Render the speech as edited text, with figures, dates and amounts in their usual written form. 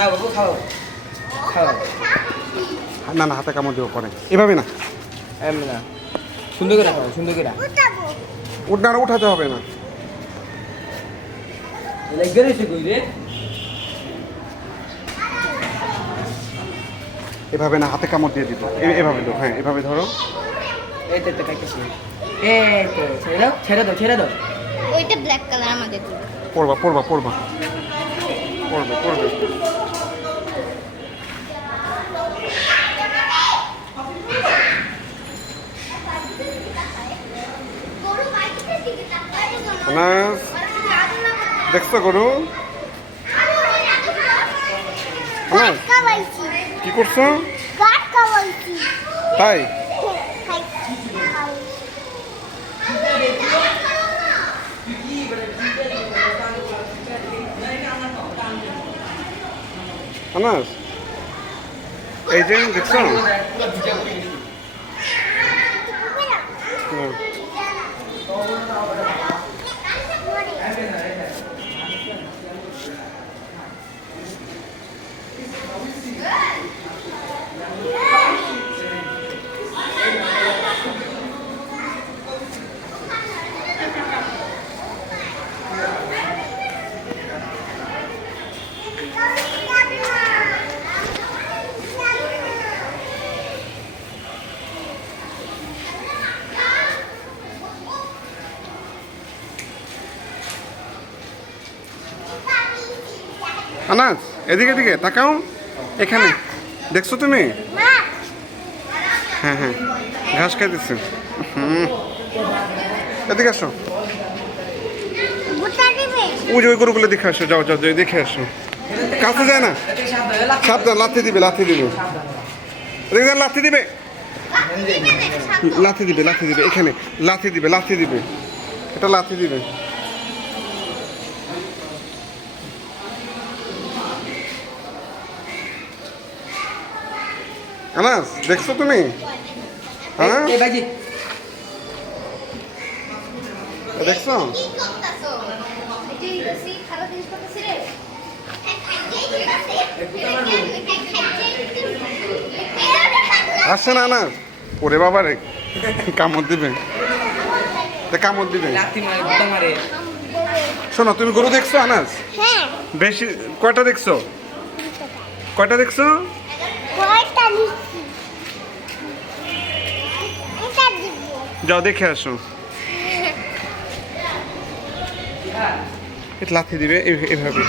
না বাবু খাও খাও না না হাতে কামড় দেবো পরে এভাবে না এমনি না সুন্দর করে খাও সুন্দর করে না উঠাতে হবে না লেগে রয়েছে কই রে এভাবে না হাতে কামড় দিয়ে দিত এভাবে ধরো হ্যাঁ এভাবে ধরো এই তো কাটতেছি এই তো ছেড়ে দাও ওইটা ব্ল্যাক কালার আমাদের দিবে পড়বা পড়বে আনাস দেখছো গরু আনাস কি করছো তাই আনাস এই যে দেখছো হুম। আনাস এদিকে তাকাও এখানে দেখছো তুমি হ্যাঁ ঘাস খাইতেছে এদিকে আসো ওই যে ওই গরুগুলো দেখে আসো যাও দেখে আসো কাছে যায় না সাবধান লাথি দিবে লাথি দিবে এখানে লাথি দিবে এটা লাথি দিবে আনাস দেখছো তুমি হ্যাঁ দেখছো আসছে না আনাস ওরে বাবা রে কামড় দিবে শোনো তুমি গরু দেখছো আনাস বেশি কয়টা দেখছো যাও দেখে আসো লাথি দিবে এভাবে